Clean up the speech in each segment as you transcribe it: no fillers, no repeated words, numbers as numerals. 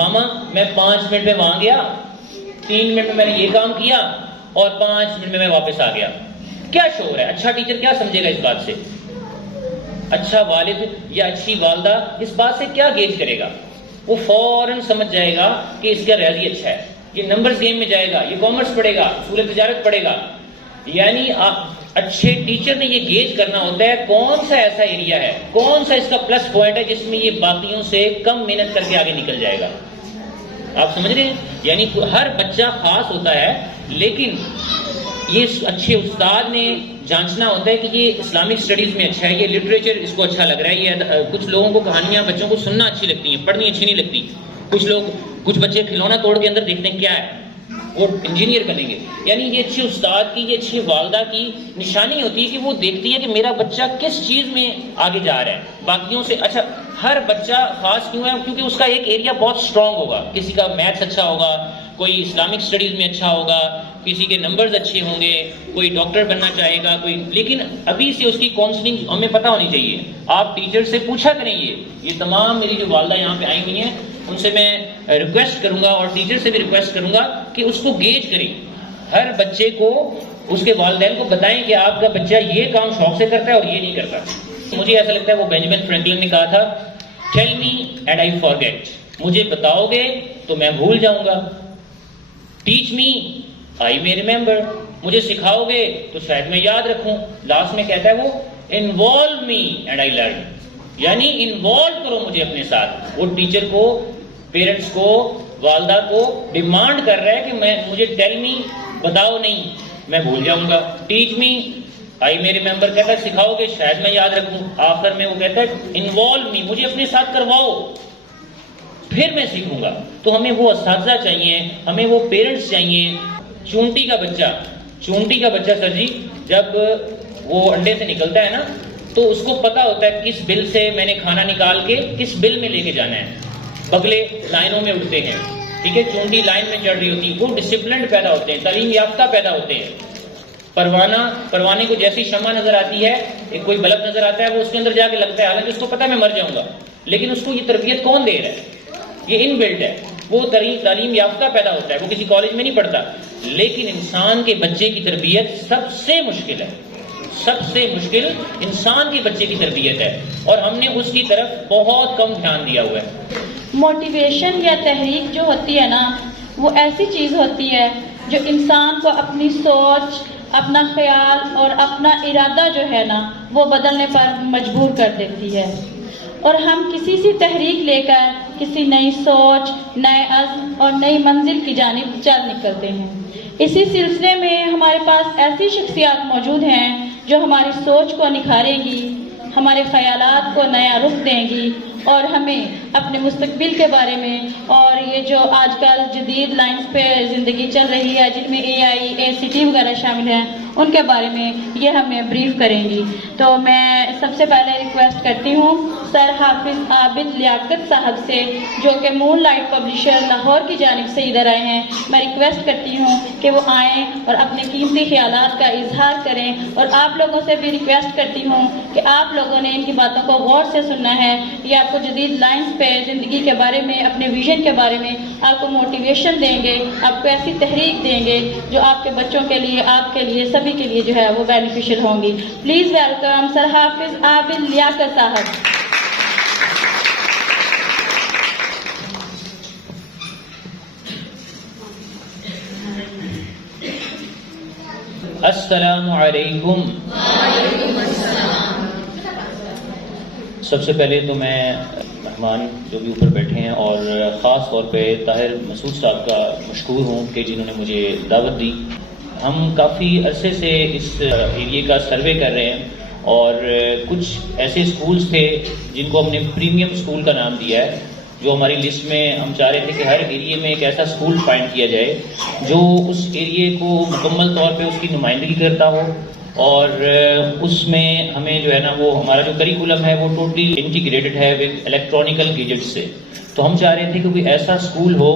ماما میں 5 منٹ میں وہاں گیا، 3 منٹ میں میں نے یہ کام کیا اور 5 منٹ میں میں واپس آ گیا. کیا شعور ہے؟ اچھا ٹیچر کیا سمجھے گا اس بات سے؟ اچھا والد یا اچھی والدہ اس بات سے کیا گیج کرے گا؟ وہ فوراً سمجھ جائے گا کہ اس کا ریاضی اچھا ہے، یہ نمبرز گیم میں جائے گا، یہ کامرس پڑھے گا، اصول تجارت پڑھے گا. یعنی اچھے ٹیچر نے یہ گیج کرنا ہوتا ہے کون سا ایسا ایریا ہے، کون سا اس کا پلس پوائنٹ ہے جس میں یہ باقیوں سے کم محنت کر کے آگے نکل جائے گا. آپ سمجھ رہے ہیں؟ یعنی ہر بچہ خاص ہوتا ہے، لیکن یہ اچھے استاد نے جانچنا ہوتا ہے کہ یہ اسلامک اسٹڈیز میں اچھا ہے، یہ لٹریچر اس کو اچھا لگ رہا ہے. یہ کچھ لوگوں کو کہانیاں بچوں کو سننا اچھی لگتی ہیں، پڑھنی اچھی نہیں لگتی. کچھ بچے کھلونا توڑ کے اندر دیکھتے ہیں کیا ہے، وہ انجینئر بنیں گے. یعنی یہ اچھے استاد کی، یہ اچھی والدہ کی نشانی ہوتی ہے کہ وہ دیکھتی ہے کہ میرا بچہ کس چیز میں آگے جا رہا ہے باقیوں سے. اچھا ہر بچہ خاص کیوں ہے؟ کیونکہ اس کا ایک ایریا بہت اسٹرانگ ہوگا. کسی کا میتھس اچھا ہوگا، کوئی اسلامک اسٹڈیز میں اچھا ہوگا، کسی کے نمبرز اچھے ہوں گے، کوئی ڈاکٹر بننا چاہے گا کوئی. لیکن ابھی سے اس کی کاؤنسلنگ ہمیں پتہ ہونی چاہیے. آپ ٹیچر سے پوچھا کریں. یہ تمام میری جو والدہ یہاں پہ آئی ہوئی ہیں ان سے میں ریکویسٹ کروں گا اور ٹیچر سے بھی ریکویسٹ کروں گا کہ اس کو گیج کریں. ہر بچے کو اس کے والدین کو بتائیں کہ آپ کا بچہ یہ کام شوق سے کرتا ہے اور یہ نہیں کرتا. مجھے ایسا لگتا ہے وہ بینجامن فرینکلن نے کہا تھا tell me and I forget. مجھے بتاؤ گے تو میں بھول جاؤں گا. ٹیچ می آئی مے ریمبر. مجھے سکھاؤ گے تو شاید میں یاد رکھوں. لاسٹ میں کہتا ہے وہ involve me and I learn. یعنی انوالو کرو مجھے اپنے ساتھ. وہ ٹیچر کو، پیرنٹس کو، والدہ کو ڈیمانڈ کر رہا ہے کہ مجھے ٹیل می بتاؤ نہیں میں بھول جاؤں گا. ٹیچ می آئی مے ریمبر کہتا ہے سکھاؤ گے شاید میں یاد رکھوں. آخر میں وہ کہتا ہے انوالو می، مجھے اپنے ساتھ کرواؤ پھر میں سیکھوں گا. تو ہمیں وہ اساتذہ چاہیے، ہمیں وہ پیرنٹس چاہیے. چونٹی کا بچہ سر جی جب وہ انڈے سے نکلتا ہے نا تو اس کو پتا ہوتا ہے کس بل سے میں نے کھانا نکال کے کس بل میں لے کے جانا ہے. بگلے لائنوں میں اٹھتے ہیں، ٹھیک ہے، چونٹی لائن میں چڑھ رہی ہوتی ہے. وہ ڈسپلنڈ پیدا ہوتے ہیں، تعلیم یافتہ پیدا ہوتے ہیں. پروانے کو جیسی شمع نظر آتی ہے، ایک کوئی بلب نظر آتا ہے، وہ اس کے اندر جا کے لگتا ہے، حالانکہ اس کو پتا ہے میں مر جاؤں گا. لیکن اس کو یہ تربیت کون دے رہا ہے؟ یہ ان بلڈ ہے. وہ تعلیم یافتہ پیدا ہوتا ہے، وہ کسی کالج میں نہیں پڑھتا. لیکن انسان کے بچے کی تربیت سب سے مشکل ہے. سب سے مشکل انسان کے بچے کی تربیت ہے، اور ہم نے اس کی طرف بہت کم دھیان دیا ہوا ہے. موٹیویشن یا تحریک جو ہوتی ہے نا، وہ ایسی چیز ہوتی ہے جو انسان کو اپنی سوچ، اپنا خیال اور اپنا ارادہ جو ہے نا وہ بدلنے پر مجبور کر دیتی ہے. اور ہم کسی سی تحریک لے کر کسی نئی سوچ، نئے عزم اور نئی منزل کی جانب چل نکلتے ہیں. اسی سلسلے میں ہمارے پاس ایسی شخصیات موجود ہیں جو ہماری سوچ کو نکھاریں گی، ہمارے خیالات کو نیا رخ دیں گی اور ہمیں اپنے مستقبل کے بارے میں اور یہ جو آج کل جدید لائنز پہ زندگی چل رہی ہے جن میں AICT وغیرہ شامل ہیں ان کے بارے میں یہ ہمیں بریف کریں گی. تو میں سب سے پہلے ریکویسٹ کرتی ہوں سر حافظ عابد لیاقت صاحب سے، جو کہ مون لائٹ پبلشر لاہور کی جانب سے ادھر آئے ہیں. میں ریکویسٹ کرتی ہوں کہ وہ آئیں اور اپنے قیمتی خیالات کا اظہار کریں. اور آپ لوگوں سے بھی ریکویسٹ کرتی ہوں کہ آپ لوگوں نے ان کی باتوں کو غور سے سننا ہے. یہ آپ کو جدید لائنز پہ زندگی کے بارے میں، اپنے ویژن کے بارے میں آپ کو موٹیویشن دیں گے، آپ کو ایسی تحریک دیں گے جو آپ کے بچوں کے لیے، آپ کے لیے، سبھی کے لیے جو ہے وہ بینیفیشل ہوں گی. پلیز ویلکم سر حافظ عابد لیاقت صاحب. السلام علیکم. سب سے پہلے تو میں مہمان جو بھی اوپر بیٹھے ہیں اور خاص طور پہ طاہر مسعود صاحب کا مشکور ہوں کہ جنہوں نے مجھے دعوت دی. ہم کافی عرصے سے اس ایریے کا سروے کر رہے ہیں اور کچھ ایسے سکولز تھے جن کو ہم نے پریمیم سکول کا نام دیا ہے، جو ہماری لسٹ میں ہم چاہ رہے تھے کہ ہر ایریے میں ایک ایسا سکول فائنڈ کیا جائے جو اس ایریے کو مکمل طور پہ اس کی نمائندگی کرتا ہو. اور اس میں ہمیں جو ہے نا وہ ہمارا جو کریکولم ہے وہ ٹوٹلی انٹیگریٹڈ ہے ود الیکٹرانیکل گیجٹ سے. تو ہم چاہ رہے تھے کہ کوئی ایسا سکول ہو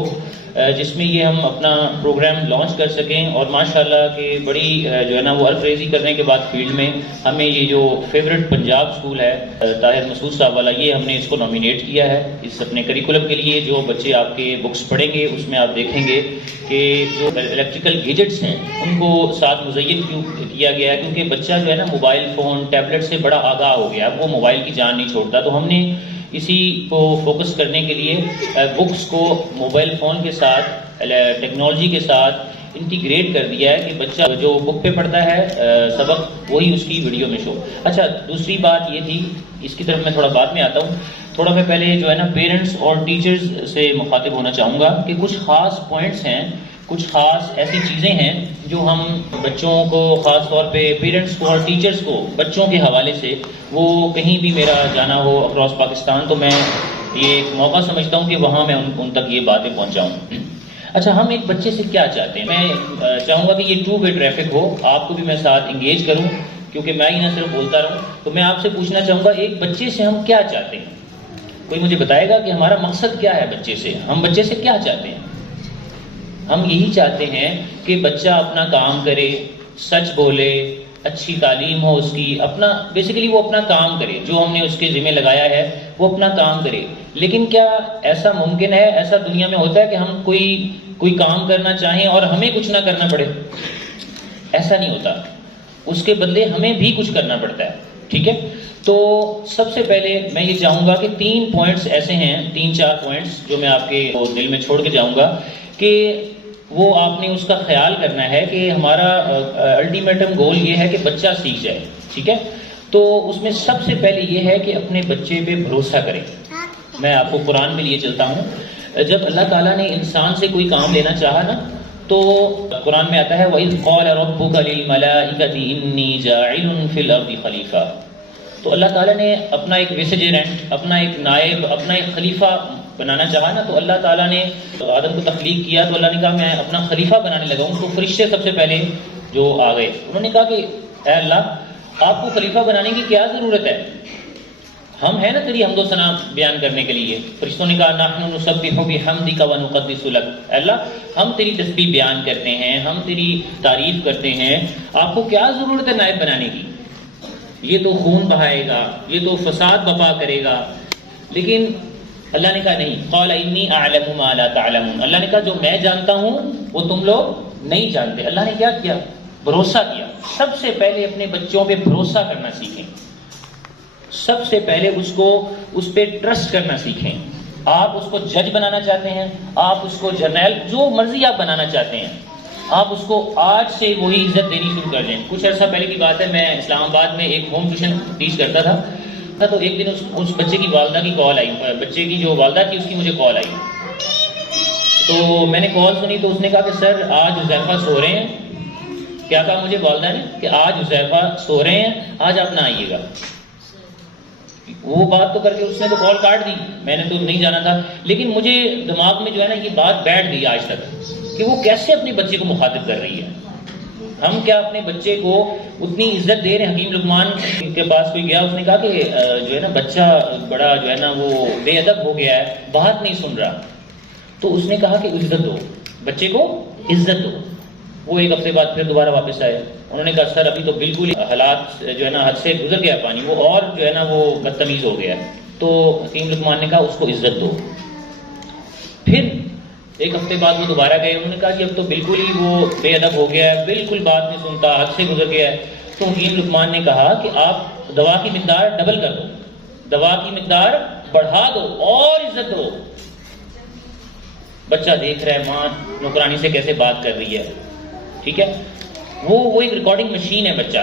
جس میں یہ ہم اپنا پروگرام لانچ کر سکیں، اور ماشاءاللہ کہ بڑی جو ہے نا وہ ارکریزی کرنے کے بعد فیلڈ میں ہمیں یہ جو فیورٹ پنجاب اسکول ہے طاہر مسعود صاحب والا، یہ ہم نے اس کو نامینیٹ کیا ہے اس اپنے کریکولم کے لیے. جو بچے آپ کے بکس پڑھیں گے اس میں آپ دیکھیں گے کہ جو الیکٹریکل گیجٹس ہیں ان کو ساتھ مزین کیوں کیا گیا ہے، کیونکہ بچہ جو ہے نا موبائل فون ٹیبلٹ سے بڑا آگاہ ہو گیا، وہ موبائل کی جان نہیں چھوڑتا. تو ہم نے اسی کو فوکس کرنے کے لیے بکس کو موبائل فون کے ساتھ ٹیکنالوجی کے ساتھ انٹیگریٹ کر دیا ہے کہ بچہ جو بک پہ پڑھتا ہے سبق وہی اس کی ویڈیو میں شو. اچھا دوسری بات یہ تھی، اس کی طرف میں تھوڑا بعد میں آتا ہوں. تھوڑا میں پہلے جو ہے نا پیرنٹس اور ٹیچرز سے مخاطب ہونا چاہوں گا کہ کچھ خاص پوائنٹس ہیں، کچھ خاص ایسی چیزیں ہیں جو ہم بچوں کو، خاص طور پہ پیرنٹس کو اور ٹیچرز کو بچوں کے حوالے سے، وہ کہیں بھی میرا جانا ہو اکراس پاکستان تو میں یہ ایک موقع سمجھتا ہوں کہ وہاں میں ان تک یہ باتیں پہنچاؤں. اچھا ہم ایک بچے سے کیا چاہتے ہیں؟ میں چاہوں گا کہ یہ 2 وے ٹریفک ہو، آپ کو بھی میں ساتھ انگیج کروں کیونکہ میں ہی نہ صرف بولتا رہوں. تو میں آپ سے پوچھنا چاہوں گا ایک بچے سے ہم کیا چاہتے ہیں؟ کوئی مجھے بتائے گا کہ ہمارا مقصد کیا ہے بچے سے؟ ہم بچے سے کیا چاہتے ہیں؟ ہم یہی چاہتے ہیں کہ بچہ اپنا کام کرے، سچ بولے، اچھی تعلیم ہو اس کی، اپنا بیسیکلی وہ اپنا کام کرے، جو ہم نے اس کے ذمہ لگایا ہے وہ اپنا کام کرے. لیکن کیا ایسا ممکن ہے، ایسا دنیا میں ہوتا ہے کہ ہم کوئی کام کرنا چاہیں اور ہمیں کچھ نہ کرنا پڑے؟ ایسا نہیں ہوتا، اس کے بدلے ہمیں بھی کچھ کرنا پڑتا ہے. ٹھیک ہے، تو سب سے پہلے میں یہ چاہوں گا کہ 3 پوائنٹس ایسے ہیں، 3-4 پوائنٹس جو میں آپ کے دل میں چھوڑ کے جاؤں گا کہ وہ آپ نے اس کا خیال کرنا ہے کہ ہمارا الٹیمیٹم گول یہ ہے کہ بچہ سیکھ جائے. ٹھیک ہے، تو اس میں سب سے پہلے یہ ہے کہ اپنے بچے پہ بھروسہ کریں. میں آپ کو قرآن میں لیے چلتا ہوں. جب اللہ تعالیٰ نے انسان سے کوئی کام لینا چاہا نا تو قرآن میں آتا ہے وَإِذْ قَالَ رَبُّكَ لِلْمَلَائِكَةِ إِنِّي جَاعِلٌ فِي الْأَرْضِ خَلِيفَةً. تو اللہ تعالیٰ نے اپنا ایک ویسیجرنٹ، اپنا ایک نائب، اپنا ایک خلیفہ بنانا چاہا نا. تو اللہ تعالیٰ نے آدم کو تخلیق کیا تو اللہ نے کہا میں اپنا خلیفہ بنانے لگا ہوں. تو فرشتے سب سے پہلے جو آ گئے انہوں نے کہا کہ اے اللہ آپ کو خلیفہ بنانے کی کیا ضرورت ہے؟ ہم ہیں نا تیری حمد و ثنا بیان کرنے کے لیے. فرشتوں نے کہا نحن نسبح بحمدک ونقدس لک، اے اللہ ہم تیری تسبیح بیان کرتے ہیں، ہم تیری تعریف کرتے ہیں، آپ کو کیا ضرورت ہے نائب بنانے کی؟ یہ تو خون بہائے گا، یہ تو فساد بپا کرے گا. لیکن اللہ نے کہا نہیں، قال انی اعلم ما لا تعلمون. اللہ نے کہا جو میں جانتا ہوں وہ تم لوگ نہیں جانتے. اللہ نے کیا کیا؟ بھروسہ کیا. سب سے پہلے اپنے بچوں پہ بھروسہ کرنا سیکھیں. سب سے پہلے اس پہ ٹرسٹ کرنا سیکھیں. آپ اس کو جج بنانا چاہتے ہیں، آپ اس کو جرنیل، جو مرضی آپ بنانا چاہتے ہیں، آپ اس کو آج سے وہی عزت دینی شروع کر دیں. کچھ عرصہ پہلے کی بات ہے، میں اسلام آباد میں ایک ہوم ٹیوشن ٹیچ کرتا تھا. تو ایک دن اس بچے کی والدہ کی کال آئی، بچے کی جو والدہ تھی اس کی مجھے کال آئی. تو میں نے کال سنی تو اس نے کہا کہ سر آج حذیفہ سو رہے ہیں. کیا کہا مجھے والدہ نے کہ آج حذیفہ سو رہے ہیں، آج آپ نہ آئیے گا. وہ بات تو کر کے اس نے تو کال کاٹ دی، میں نے تو نہیں جانا تھا. لیکن مجھے دماغ میں جو ہے نا یہ بات بیٹھ گئی آج تک کہ وہ کیسے اپنے بچے کو مخاطب کر رہی ہے. ہم کیا اپنے بچے کو اتنی عزت دے رہے ہیں؟ حکیم لقمان کے پاس کوئی گیا، اس نے کہا کہ جو ہے نا بچہ بڑا جو ہے نا وہ بے ادب ہو گیا ہے، بات نہیں سن رہا. تو اس نے کہا کہ عزت دو بچے کو، عزت دو. وہ ایک ہفتے بعد پھر دوبارہ واپس آئے. انہوں نے کہا سر ابھی تو بالکل حالات جو ہے نا حد سے گزر گیا پانی، وہ اور جو ہے نا وہ بدتمیز ہو گیا. تو حکیم لقمان نے کہا اس کو عزت دو. پھر ایک ہفتے بعد وہ دوبارہ گئے. انہوں نے کہا کہ اب تو بالکل ہی وہ بے ادب ہو گیا ہے، بالکل بات نہیں سنتا، حد سے گزر گیا ہے. تو حکیم لقمان نے کہا کہ آپ دوا کی مقدار ڈبل کر دو، دوا کی مقدار بڑھا دو اور عزت دو. بچہ دیکھ رہا ہے ماں نوکرانی سے کیسے بات کر رہی ہے. ٹھیک ہے، وہ ایک ریکارڈنگ مشین ہے بچہ.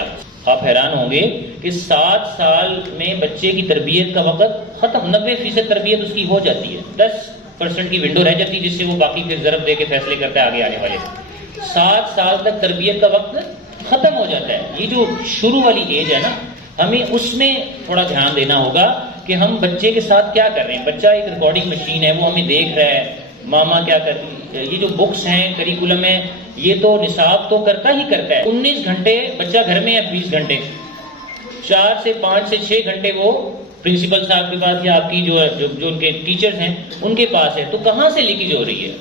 آپ حیران ہوں گے کہ 7 سال میں بچے کی تربیت کا وقت ختم. 90% تربیت اس کی ہو جاتی ہے، 10% کی ونڈو رہ جاتی ہے جس سے وہ باقی پھر ضرب دے کے فیصلے کرتا ہے آگے آنے والے. 7 سال تک تربیت کا وقت ختم ہو جاتا ہے. یہ جو شروع والی ایج ہے نا، ہمیں اس میں تھوڑا دھیان دینا ہوگا کہ ہم بچے کے ساتھ کیا کر رہے ہیں. بچہ ایک ریکارڈنگ مشین ہے، وہ ہمیں دیکھ رہا ہے ماما کیا کرتی. یہ جو بکس ہیں کریکولم ہے یہ تو نصاب تو کرتا ہی کرتا ہے. 19 گھنٹے بچہ گھر میں ہے، 20 گھنٹے 4 سے 5 سے 6 گھنٹے وہ پرنسپل صاحب کے پاس یا آپ کی جو ان کے ٹیچرز ہیں ان کے پاس ہے. تو کہاں سے لیکیج ہو رہی ہے؟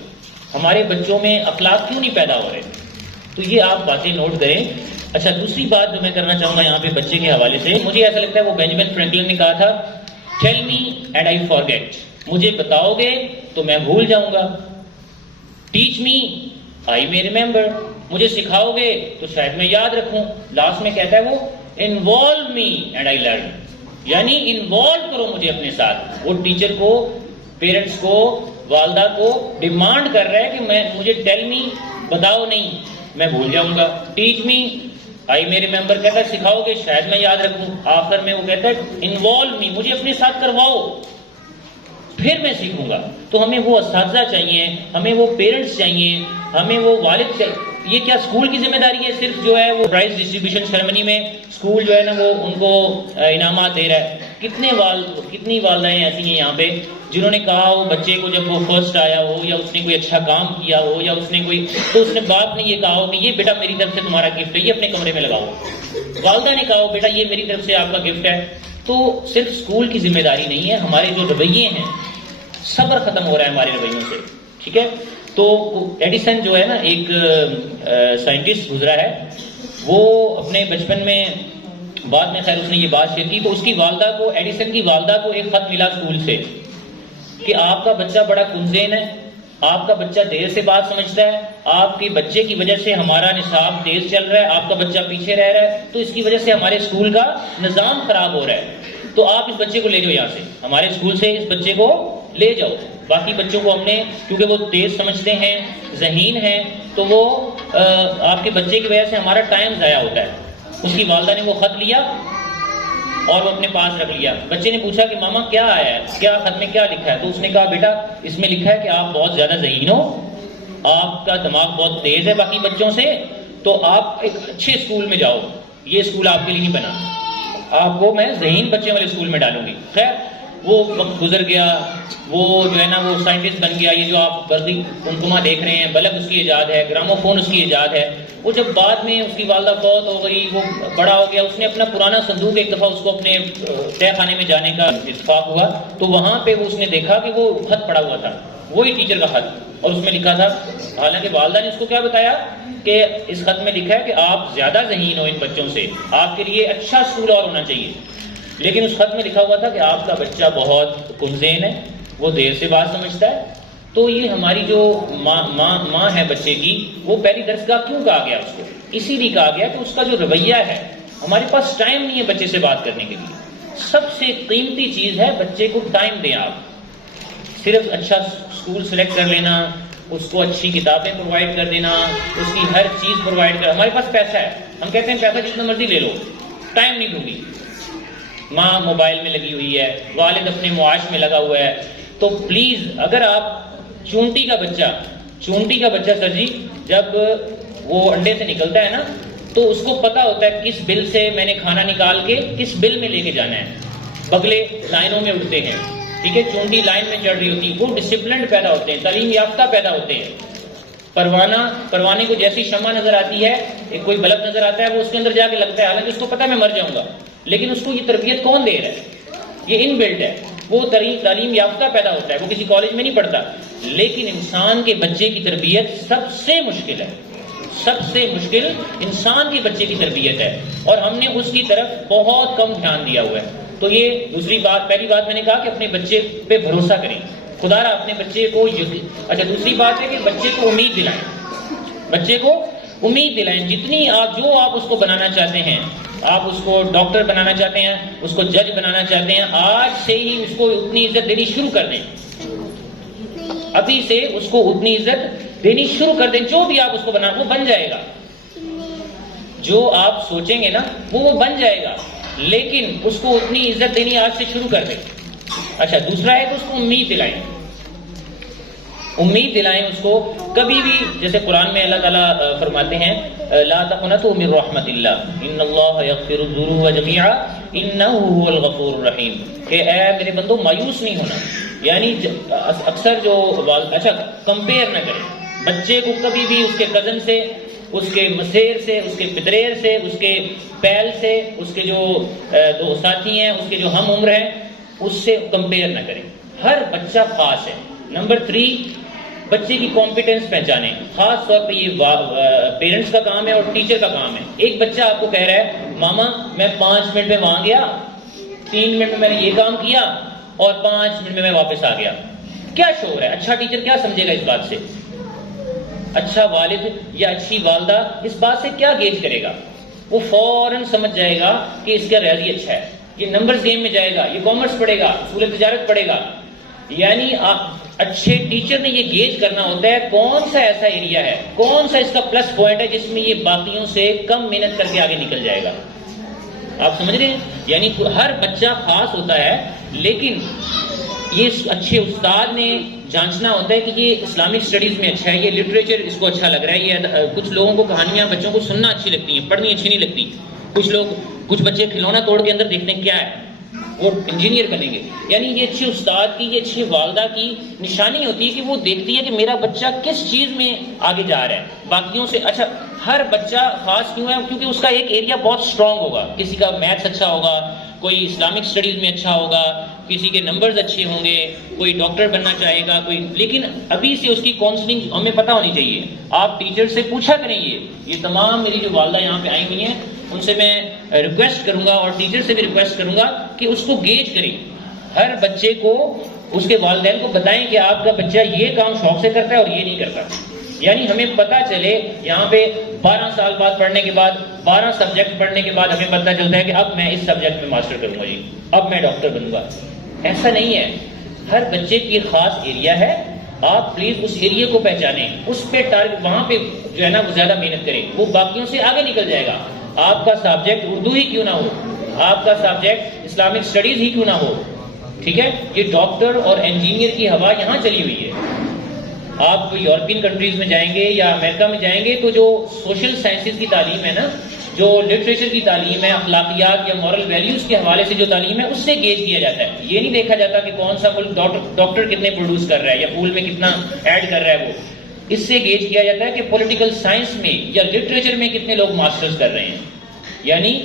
ہمارے بچوں میں اخلاق کیوں نہیں پیدا ہو رہے؟ تو یہ آپ باتیں نوٹ کریں. اچھا دوسری بات جو میں کرنا چاہوں گا یہاں پہ بچے کے حوالے سے، مجھے ایسا لگتا ہے وہ بینجامن فرینکلن نے کہا تھا tell me and I forget, مجھے بتاؤ گے تو میں بھول جاؤں گا، ٹیچ می آئی میں ریمبر، مجھے سکھاؤ گے تو شاید میں یاد رکھوں. لاسٹ میں کہتا ہے وہ involve me and I learn, یعنی انوالو کرو مجھے اپنے ساتھ. وہ ٹیچر کو، پیرنٹس کو، والدہ کو ڈیمانڈ کر رہا ہے کہ مجھے ٹیل می بتاؤ نہیں میں بھول جاؤں گا، ٹیچ می آئی میں ریمبر کہتا ہے سکھاؤ گے شاید میں یاد رکھوں، آخر میں وہ کہتا ہے انوالو می، مجھے اپنے ساتھ کرواؤ پھر میں سیکھوں گا. تو ہمیں وہ اساتذہ چاہیے، ہمیں وہ پیرنٹس چاہیے، ہمیں وہ والد چاہیے. یہ کیا اسکول کی ذمہ داری ہے صرف جو ہے وہ پرائز ڈسٹریبیوشن سیرمنی میں اسکول جو ہے نا وہ ان کو انعامات دے رہا ہے؟ کتنی والدائیں ایسی ہیں یہاں پہ جنہوں نے کہا ہو بچے کو جب وہ فرسٹ آیا ہو یا اس نے کوئی اچھا کام کیا ہو یا اس نے کوئی، تو اس نے باپ نے یہ کہا ہو کہ یہ بیٹا میری طرف سے تمہارا گفٹ ہے، یہ اپنے کمرے میں لگاؤ. والدہ نے کہا ہو بیٹا یہ میری طرف سے آپ کا گفٹ ہے. تو صرف اسکول کی ذمہ داری نہیں ہے، ہمارے جو رویے ہیں، صبر ختم ہو رہا ہے ہمارے رویوں سے. ٹھیک ہے. تو ایڈیسن جو ہے نا ایک سائنٹسٹ گزرا ہے، وہ اپنے بچپن میں، بعد میں خیر اس نے یہ بات شیئر کی، تو اس کی والدہ کو، ایڈیسن کی والدہ کو ایک خط ملا اسکول سے کہ آپ کا بچہ بڑا کنزین ہے، آپ کا بچہ دیر سے بات سمجھتا ہے، آپ کے بچے کی وجہ سے ہمارا نصاب تیز چل رہا ہے، آپ کا بچہ پیچھے رہ رہا ہے، تو اس کی وجہ سے ہمارے اسکول کا نظام خراب ہو رہا ہے. تو آپ اس بچے کو لے جاؤ یہاں سے، ہمارے اسکول سے اس بچے کو لے جاؤ. باقی بچوں کو ہم نے، کیونکہ وہ تیز سمجھتے ہیں، ذہین ہیں، تو وہ آپ کے بچے کی وجہ سے ہمارا ٹائم ضائع ہوتا ہے. اس کی والدہ نے وہ خط لیا اور وہ اپنے پاس رکھ لیا. بچے نے پوچھا کہ ماما کیا آیا ہے، کیا خط میں کیا لکھا ہے؟ تو اس نے کہا بیٹا اس میں لکھا ہے کہ آپ بہت زیادہ ذہین ہو، آپ کا دماغ بہت تیز ہے باقی بچوں سے، تو آپ ایک اچھے اسکول میں جاؤ، یہ اسکول آپ کے لیے نہیں بنا، آپ کو میں ذہین بچے والے اسکول میں ڈالوں گی. خیر وہ وقت گزر گیا، وہ جو ہے نا وہ سائنٹسٹ بن گیا. یہ جو آپ برقی کنکما دیکھ رہے ہیں، بلب اس کی ایجاد ہے، گراموفون اس کی ایجاد ہے. وہ جب بعد میں اس کی والدہ فوت ہو گئی، وہ بڑا ہو گیا، اس نے اپنا پرانا صندوق ایک دفعہ اس کو اپنے تہہ خانے میں جانے کا اتفاق ہوا، تو وہاں پہ اس نے دیکھا کہ وہ خط پڑا ہوا تھا، وہی ٹیچر کا خط، اور اس میں لکھا تھا، حالانکہ والدہ نے اس کو کیا بتایا کہ اس خط میں لکھا ہے کہ آپ زیادہ ذہین ہو ان بچوں سے، آپ کے لیے اچھا اسکول اور ہونا چاہیے، لیکن اس خط میں لکھا ہوا تھا کہ آپ کا بچہ بہت کنزین ہے، وہ دیر سے بات سمجھتا ہے. تو یہ ہماری جو ماں ہے بچے کی، وہ پہلی درسگاہ کیوں کہا گیا اس کو؟ اسی لیے کہا گیا کہ اس کا جو رویہ ہے، ہمارے پاس ٹائم نہیں ہے بچے سے بات کرنے کے لیے. سب سے قیمتی چیز ہے بچے کو ٹائم دیں. آپ صرف اچھا اسکول سلیکٹ کر لینا، اس کو اچھی کتابیں پرووائڈ کر دینا، اس کی ہر چیز پرووائڈ کر، ہمارے پاس پیسہ ہے، ہم کہتے ہیں پیسہ جتنا مرضی لے لو، ٹائم نہیں دوں گی. ماں موبائل میں لگی ہوئی ہے، والد اپنے معاش میں لگا ہوا ہے. تو پلیز اگر آپ چونٹی کا بچہ سر جی جب وہ انڈے سے نکلتا ہے نا، تو اس کو پتا ہوتا ہے کس بل سے میں نے کھانا نکال کے کس بل میں لے کے جانا ہے. بگلے لائنوں میں اٹھتے ہیں، ٹھیک ہے، چونٹی لائن میں چڑھ رہی ہوتی ہے، وہ ڈسپلنڈ پیدا ہوتے ہیں، تعلیم یافتہ پیدا ہوتے ہیں. پروانے کو جیسی شمع نظر آتی ہے، ایک کوئی بلب نظر آتا ہے، وہ اس کے اندر جا کے لگتا ہے، حالانکہ اس کو پتا ہے میں مر جاؤں گا، لیکن اس کو یہ تربیت کون دے رہا ہے؟ یہ ان بلڈ ہے. وہ تعلیم یافتہ پیدا ہوتا ہے، وہ کسی کالج میں نہیں پڑھتا. لیکن انسان کے بچے کی تربیت سب سے مشکل ہے، سب سے مشکل انسان کے بچے کی تربیت ہے، اور ہم نے اس کی طرف بہت کم دھیان دیا ہوا ہے. تو یہ دوسری بات. پہلی بات میں نے کہا کہ اپنے بچے پہ بھروسہ کریں، خدا را اپنے بچے کو. اچھا دوسری بات ہے کہ بچے کو امید دلائیں، بچے کو امید دلائیں. جتنی جو آپ اس کو بنانا چاہتے ہیں، آپ اس کو ڈاکٹر بنانا چاہتے ہیں، اس کو جج بنانا چاہتے ہیں، آج سے ہی اس کو اتنی عزت دینی شروع کر دیں. ابھی سے اس کو اتنی عزت دینی شروع کر دیں. جو بھی آپ اس کو وہ بن جائے گا، جو آپ سوچیں گے نا وہ بن جائے گا، لیکن اس کو اتنی عزت دینی آج سے شروع کر دیں. اچھا دوسرا ہے کہ اس کو امید دلائیں، امید دلائیں اس کو. کبھی بھی جیسے قرآن میں اللہ تعالیٰ فرماتے ہیں لا تقنطوا من رحمت اللہ ان اللہ یغفر الذنوب جميعا انہ هو الغفور الرحیم، کہ اے میرے بندو مایوس نہیں ہونا. یعنی اکثر جو اچھا کمپیئر نہ کریں بچے کو کبھی بھی اس کے کزن سے، اس کے مسیر سے، اس کے پتریر سے، اس کے پیل سے، اس کے جو دو ساتھی ہیں، اس کے جو ہم عمر ہیں، اس سے کمپیئر نہ کریں. ہر بچہ خاص ہے. نمبر 3، بچے کی کمپیٹنس پہچانیں. خاص طور پہ یہ پیرنٹس کا کام ہے اور ٹیچر کا کام ہے. ایک بچہ آپ کو کہہ رہا ہے ماما میں 5 منٹ میں وہاں گیا, 3 منٹ میں میں نے یہ کام کیا اور 5 منٹ میں واپس آ گیا. کیا شعور ہے؟ اچھا ٹیچر کیا سمجھے گا اس بات سے؟ اچھا والد یا اچھی والدہ اس بات سے کیا گیج کرے گا؟ وہ فوراً سمجھ جائے گا کہ اس کا ریاضی اچھا ہے, یہ نمبرز گیم میں جائے گا, یہ کامرس پڑھے گا, اصول تجارت پڑھے گا. یعنی اچھے ٹیچر نے یہ گیج کرنا ہوتا ہے کون سا ایسا ایریا ہے, کون سا اس کا پلس پوائنٹ ہے جس میں یہ باقیوں سے کم محنت کر کے آگے نکل جائے گا. آپ سمجھ رہے ہیں؟ یعنی ہر بچہ خاص ہوتا ہے, لیکن یہ اچھے استاد نے جانچنا ہوتا ہے کہ یہ اسلامک اسٹڈیز میں اچھا ہے, یہ لٹریچر اس کو اچھا لگ رہا ہے. یہ کچھ لوگوں کو کہانیاں بچوں کو سننا اچھی لگتی ہیں, پڑھنی اچھی نہیں لگتی. کچھ بچے کھلونا توڑ کے اندر دیکھتے ہیں کیا ہے, وہ انجینئر بنیں گے. یعنی یہ اچھے استاد کی, یہ اچھی والدہ کی نشانی ہوتی ہے کہ وہ دیکھتی ہے کہ میرا بچہ کس چیز میں آگے جا رہا ہے باقیوں سے. اچھا ہر بچہ خاص کیوں ہے؟ کیونکہ اس کا ایک ایریا بہت اسٹرانگ ہوگا. کسی کا میتھس اچھا ہوگا, کوئی اسلامک اسٹڈیز میں اچھا ہوگا, کسی کے نمبرز اچھے ہوں گے, کوئی ڈاکٹر بننا چاہے گا کوئی. لیکن ابھی سے اس کی کاؤنسلنگ ہمیں پتہ ہونی چاہیے. آپ ٹیچر سے پوچھا کریں. یہ تمام میری جو والدہ یہاں پہ آئی ہوئی ہیں ان سے میں ریکویسٹ کروں گا اور ٹیچر سے بھی ریکویسٹ کروں گا کہ اس کو گیج کریں. ہر بچے کو اس کے والدین کو بتائیں کہ آپ کا بچہ یہ کام شوق سے کرتا ہے اور یہ نہیں کرتا. یعنی ہمیں پتہ چلے یہاں پہ 12 سال بعد پڑھنے کے بعد, 12 سبجیکٹ پڑھنے کے بعد ہمیں پتہ چلتا ہے کہ اب میں اس سبجیکٹ میں ماسٹر کروں گا, جی اب میں ڈاکٹر بنوں گا. ایسا نہیں ہے. ہر بچے کی خاص ایریا ہے. آپ پلیز اس ایریا کو پہچانیں, اس پہ وہاں پہ جو ہے نا وہ زیادہ محنت کریں, وہ باقیوں سے آگے نکل جائے گا. آپ کا سبجیکٹ اردو ہی کیوں نہ ہو, آپ کا سبجیکٹ اسلامک اسٹڈیز ہی کیوں نہ ہو, ٹھیک ہے. یہ ڈاکٹر اور انجینئر کی ہوا یہاں چلی ہوئی ہے. آپ یورپین کنٹریز میں جائیں گے یا امریکہ میں جائیں گے تو جو سوشل سائنسز کی تعلیم ہے نا, جو لٹریچر کی تعلیم ہے, اخلاقیات یا مورل ویلیوز کے حوالے سے جو تعلیم ہے, اس سے گیج کیا جاتا ہے. یہ نہیں دیکھا جاتا کہ کون سا ملک ڈاکٹر کتنے پروڈیوس کر رہا ہے یا پول میں کتنا ایڈ کر رہا ہے. وہ اس سے گیج کیا جاتا ہے کہ پولیٹیکل سائنس میں یا لٹریچر میں کتنے لوگ ماسٹرز کر رہے ہیں. یعنی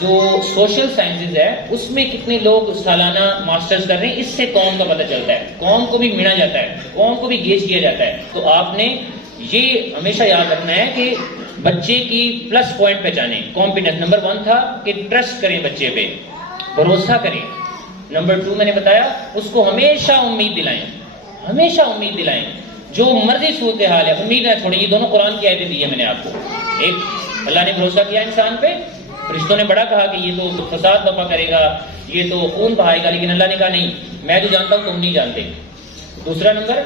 جو سوشل سائنسز ہے اس میں کتنے لوگ سالانہ ماسٹرز کر رہے ہیں. اس سے قوم کا پتہ چلتا ہے, قوم کو بھی منا جاتا ہے, قوم کو بھی گیج کیا جاتا ہے. تو آپ نے یہ ہمیشہ یاد رکھنا ہے کہ بچے کی پلس پوائنٹ پہچانیں. کمپیٹنس نمبر 1 تھا کہ ٹرسٹ کریں بچے پہ, بھروسہ کریں. نمبر 2 میں نے بتایا اس کو ہمیشہ امید دلائیں, ہمیشہ امید دلائیں. جو مرضی صورتحال ہے امید نہ چھوڑیں. یہ دونوں قرآن کی آیتیں دی ہے میں نے آپ کو. ایک اللہ نے بھروسہ کیا انسان پہ, فرشتوں نے بڑا کہا کہ یہ تو فساد برپا کرے گا, یہ تو خون بہائے گا, لیکن اللہ نے کہا نہیں, میں جو جانتا ہوں تم نہیں جانتے. دوسرا نمبر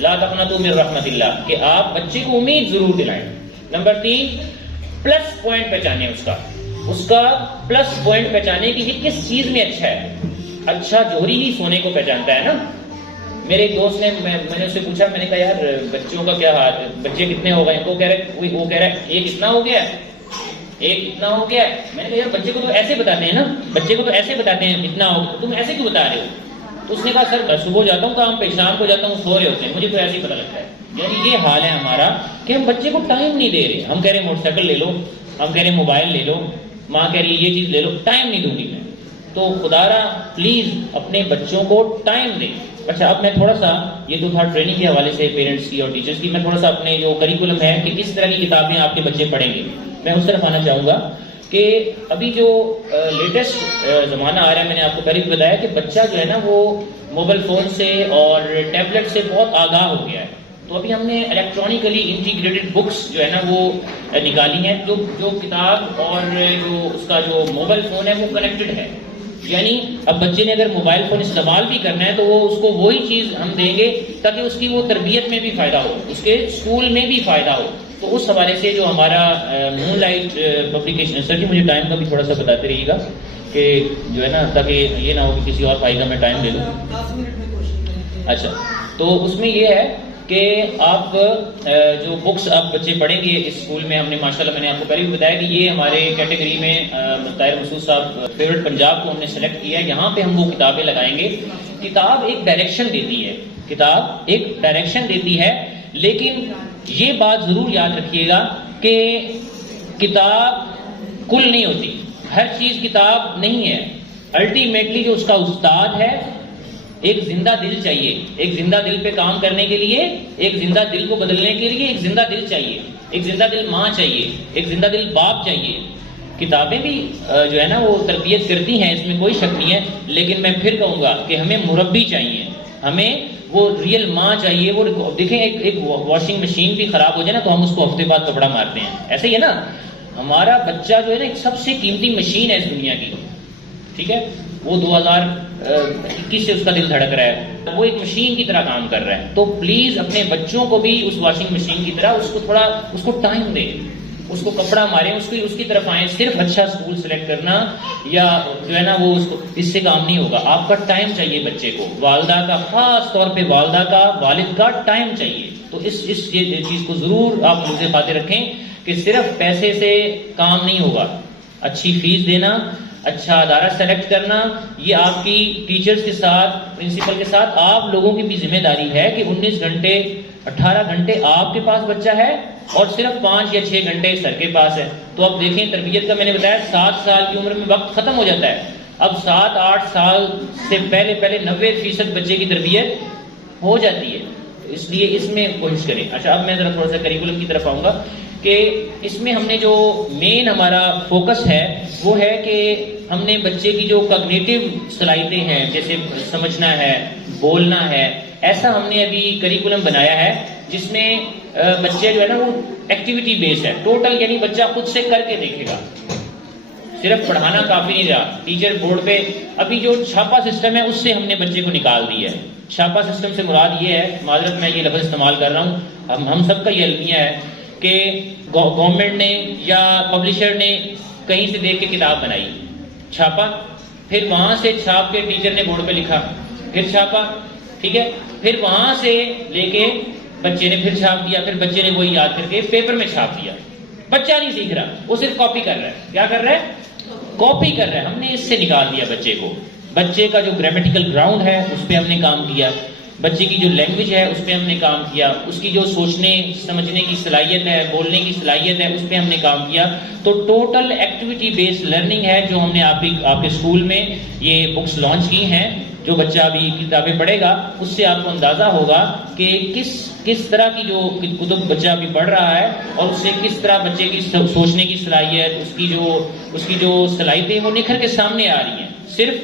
لا تقنطوا من رحمت اللہ, کہ آپ بچے کو امید ضرور دلائیں. نمبر 3 پلس پوائنٹ پہچانے, اس کا پلس پوائنٹ پہچانے کہ یہ کس چیز میں اچھا ہے. اچھا جوہری ہی سونے کو پہچانتا ہے نا. میرے ایک دوست نے, میں نے اس سے پوچھا, میں نے کہا یار بچوں کا کیا حال ہے, بچے کتنے ہو گئے؟ وہ کہہ رہا ہے ایک اتنا ہو گیا, ایک اتنا ہو گیا. میں نے کہا یار بچے کو تو ایسے بتاتے ہیں نا, بچے کو تو ایسے بتاتے ہیں اتنا ہو, تم ایسے کیوں بتا رہے ہو؟ تو اس نے کہا سر صبح جاتا ہوں کام پہ, شام کو جاتا ہوں, سو رہے ہوتے ہیں, مجھے تو ایسے ہی پتہ لگتا ہے. یعنی یہ حال ہے ہمارا کہ ہم بچے کو ٹائم نہیں دے رہے. ہم کہہ رہے ہیں موٹر سائیکل لے لو, ہم کہہ رہے ہیں موبائل لے لو, ماں کہہ رہی ہے یہ چیز لے لو, ٹائم نہیں دوں گی میں. تو خدا را پلیز اپنے بچوں کو ٹائم دیں. اچھا اب میں تھوڑا سا, یہ تو تھا ٹریننگ کے حوالے سے پیرنٹس کی اور ٹیچرس کی, میں تھوڑا سا اپنے جو کریکولم ہے کہ کس طرح کی کتابیں آپ کے بچے پڑھیں گے, میں اس طرف آنا چاہوں گا. کہ ابھی جو لیٹسٹ زمانہ آ رہا ہے, میں نے آپ کو پہلے بھی بتایا کہ بچہ جو ہے نا وہ موبائل فون سے اور ٹیبلٹ سے بہت آگاہ ہو گیا ہے. تو ابھی ہم نے الیکٹرانکلی انٹیگریٹڈ بکس جو ہے نا وہ نکالی ہیں, جو کتاب اور جو اس کا جو موبائل فون ہے وہ کنیکٹڈ ہے. یعنی اب بچے نے اگر موبائل فون استعمال بھی کرنا ہے تو وہ اس کو وہی چیز ہم دیں گے تاکہ اس کی وہ تربیت میں بھی فائدہ ہو, اس کے اسکول میں بھی فائدہ ہو. تو اس حوالے سے جو ہمارا مون لائٹ پبلیکیشن, سر جی مجھے ٹائم کا بھی تھوڑا سا بتاتے رہیے گا کہ جو ہے نا, تاکہ یہ نہ ہو کہ کسی اور بھائی کا میں ٹائم لے لوں. اچھا تو اس میں یہ ہے کہ آپ جو بکس آپ بچے پڑھیں گے اسکول میں, ہم نے ماشاءاللہ میں نے آپ کو پہلے بھی بتایا کہ یہ ہمارے کیٹیگری میں طاہر مسعود صاحب فیورٹ پنجاب کو ہم نے سلیکٹ کیا ہے. یہاں پہ ہم وہ کتابیں لگائیں گے. کتاب ایک ڈائریکشن دیتی ہے, کتاب ایک ڈائریکشن دیتی ہے, لیکن یہ بات ضرور یاد رکھیے گا کہ کتاب کل نہیں ہوتی, ہر چیز کتاب نہیں ہے. الٹیمیٹلی جو اس کا استاد ہے ایک زندہ دل چاہیے. ایک زندہ دل پہ کام کرنے کے لیے, ایک زندہ دل کو بدلنے کے لیے ایک زندہ دل چاہیے. ایک زندہ دل ماں چاہیے, ایک زندہ دل باپ چاہیے. کتابیں بھی جو ہے نا وہ تربیت کرتی ہیں, اس میں کوئی شک نہیں ہے, لیکن میں پھر کہوں گا کہ ہمیں مربی چاہیے, ہمیں وہ ریئل ماں چاہیے. وہ دیکھیں ایک واشنگ مشین بھی خراب ہو جائے نا تو ہم اس کو ہفتے بعد کپڑا مارتے ہیں, ایسے ہی ہے نا. ہمارا بچہ جو ہے نا ایک سب سے قیمتی مشین ہے اس دنیا کی, ٹھیک ہے. وہ 2021 سے اس کا دل دھڑک رہا ہے, وہ ایک مشین کی طرح کام کر رہا ہے. تو پلیز اپنے بچوں کو بھی اس واشنگ مشین کی طرح اس کو ٹائم دیں, اس کو کپڑا ماریں, اس کی طرف آئیں. صرف اچھا اسکول سلیکٹ کرنا یا جو ہے نا وہ اس سے کام نہیں ہوگا. آپ کا ٹائم چاہیے بچے کو, والدہ کا, خاص طور پہ والدہ کا, والد کا ٹائم چاہیے. تو اس چیز کو ضرور آپ مجھے خاطر رکھیں کہ صرف پیسے سے کام نہیں ہوگا. اچھی فیس دینا, اچھا ادارہ سلیکٹ کرنا, یہ آپ کی ٹیچرز کے ساتھ, پرنسپل کے ساتھ آپ لوگوں کی بھی ذمہ داری ہے کہ 19 گھنٹے 18 گھنٹے آپ کے پاس بچہ ہے اور صرف 5 یا 6 گھنٹے سر کے پاس ہے. تو اب دیکھیں تربیت کا میں نے بتایا 7 سال کی عمر میں وقت ختم ہو جاتا ہے. اب 7-8 سال سے پہلے 90% بچے کی تربیت ہو جاتی ہے. اس لیے اس میں کوشش کریں. اچھا اب میں ذرا تھوڑا سا کریکولم کی طرف آؤں گا کہ اس میں ہم نے جو مین ہمارا فوکس ہے وہ ہے کہ ہم نے بچے کی جو کگنیٹو صلاحیتیں ہیں, جیسے سمجھنا ہے, بولنا ہے, ایسا ہم نے ابھی کریکولم بنایا ہے جس میں بچے جو ہے نا وہ ایکٹیویٹی بیس ہے ٹوٹل, یعنی بچہ خود سے کر کے دیکھے گا. صرف پڑھانا کافی نہیں رہا. ٹیچر بورڈ پہ ابھی جو چھاپا سسٹم ہے اس سے ہم نے بچے کو نکال دیا ہے. چھاپا سسٹم سے مراد یہ ہے, معذرت میں یہ لفظ استعمال کر رہا ہوں, ہم سب کا یہ المیہ ہے کہ گورنمنٹ نے یا پبلشر نے کہیں سے دیکھ کے کتاب بنائی, چھاپا, پھر وہاں سے چھاپ کے ٹیچر نے بورڈ پہ لکھا, پھر چھاپا, ٹھیک ہے, پھر وہاں سے لے کے بچے نے پھر چھاپ دیا, پھر بچے نے وہی یاد کر کے پیپر میں چھاپ دیا. بچہ نہیں سیکھ رہا, وہ صرف کاپی کر رہا ہے. کیا کر رہا ہے؟ کاپی کر رہا ہے. ہم نے اس سے نکال دیا بچے کو. بچے کا جو گرامیٹیکل گراؤنڈ ہے اس پہ ہم نے کام کیا, بچے کی جو لینگویج ہے اس پہ ہم نے کام کیا, اس کی جو سوچنے سمجھنے کی صلاحیت ہے, بولنے کی صلاحیت ہے, اس پہ ہم نے کام کیا. تو ٹوٹل ایکٹیویٹی بیسڈ لرننگ ہے جو ہم نے آپ کے اسکول میں یہ بکس لانچ کی ہیں. جو بچہ ابھی کتابیں پڑھے گا اس سے آپ کو اندازہ ہوگا کہ کس طرح کی جو کتب بچہ ابھی پڑھ رہا ہے اور اس سے کس طرح بچے کی سوچنے کی صلاحیت, اس کی جو صلاحیتیں وہ نکھر کے سامنے آ رہی ہیں. صرف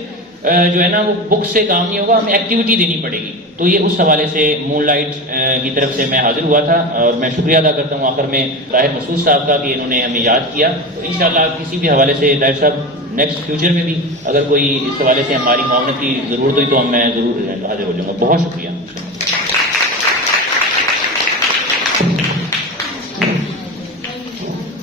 جو ہے نا وہ بک سے کام نہیں ہوگا, ہمیں ایکٹیویٹی دینی پڑے گی. تو یہ اس حوالے سے مون لائٹ کی طرف سے میں حاضر ہوا تھا, اور میں شکریہ ادا کرتا ہوں آخر میں طاہر مسعود صاحب کا کہ انہوں نے ہمیں یاد کیا. تو انشاءاللہ کسی بھی حوالے سے طاہر صاحب نیکسٹ فیوچر میں بھی اگر کوئی اس حوالے سے ہماری معاونت کی ضرورت ہوئی تو میں ضرور حاضر ہو جاؤں گا. بہت شکریہ.